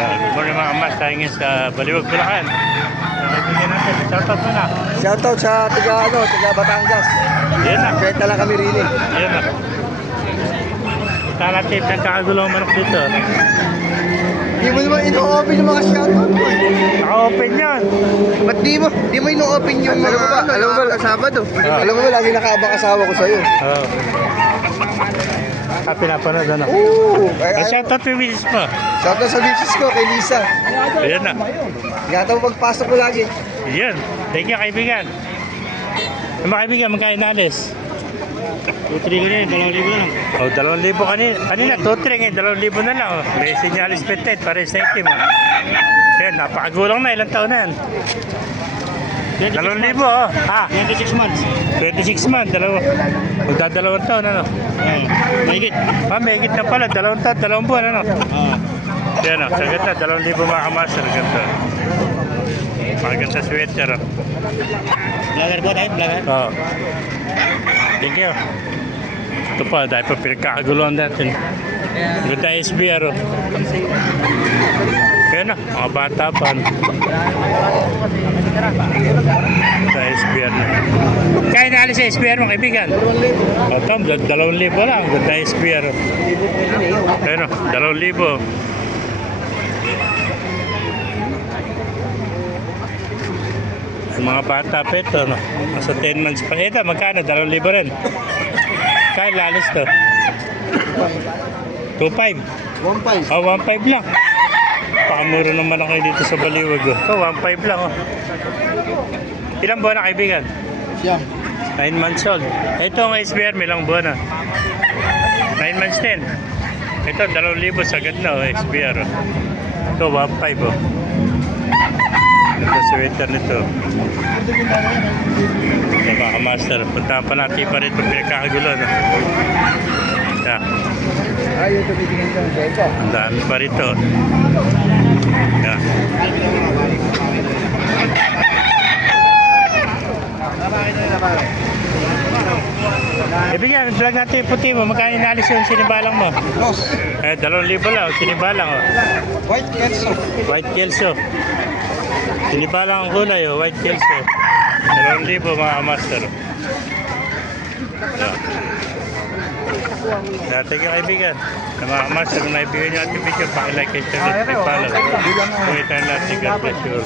Good morning mga kamas, tayo ngayon sa Baliwag, Bulacan. Bigyan natin, shoutout muna. Shoutout sa taga Batangas. Yan na. Benta lang kami rin eh. Yan na. Kita natin, nagkakagulo ang manok dito. Di mo naman ino-open yung mga shoutout mo. Naka-open yan. Ba't di mo ino-open yung mga Sabado? Alam mo ba, lagi nakaabang asawa ko sa'yo. Oo. Pinapanood ano? Oo! Shoutout yung misis mo. Shoutout sa misis ko, kay Lisa. Yan na. Ingatan mo pagpasok ko lagi. Yan. Thank you kaibigan. Mga kaibigan, magkain na alis. 2-3 ko na yun, 2,000 na lang. O, 2,000 kanina 2-3 ngayon, 2,000 na lang. Oh. May sinyalis petet, pare sa itim. Oh. Yan, napakagulang na, ilang taon na yan. 2,000 oh. Ha? 26 months. 26 months, magdadalawang taon, ano? Mahigit. Mahigit na pala, 2 taon, 2 buwan, ano? Yan, oh, sagad na, 2,000 mga kamaster, ganda. Maganda sweater, oh. Vlogger po tayo, vlogger. Oo. Thank you. Ito pa, dahil pa pinagkakaguluhan natin. Ganda SBR, oh. Yan na, mga bata pa. Sa SBR na. Kaya naalis sa SBR mga kaibigan? Ito, 2,000 lang. Ganda SBR. Yan o, 2,000. Mga bata pa ito, no? Nasa 10 months pa. Ito, magkano? 2,000 rin. Kaya lalis to. 2,500. 1.5. Oh, 1,500 lang. Pakamuro naman ako dito sa Baliwag. Ito, 1,500 lang. Oh. Ilang buwan na kaibigan? Siyam. 9 months old. Ito ang SBR, may ilang buwan na. 9 months din. Ito, 2,000 sagad na, oh, SBR. Oh. Ito, 1,500. Oh. Ito, sweater nito. Ito, mga master. Puntahan pa natin pa rito, pinagkakagulo. No? Ito. Ay, ito bibigyan ko ng benta. Ang dami pa rito. Ito. Ibigyan, vlog natin yung puti mo. Magkano inalis yung sinibalang mo? Los. 2,000 lang, sinibalang. Oh. White Kelso. White Kelso. Sinibalang ang kulay, oh. White Kelso. 2,000 mga master. Thank you kaibigan. Sa mga master, kung naibigyan nyo ating video, pakilike kayo sa follow. Kung ito ang lahat, God bless you all.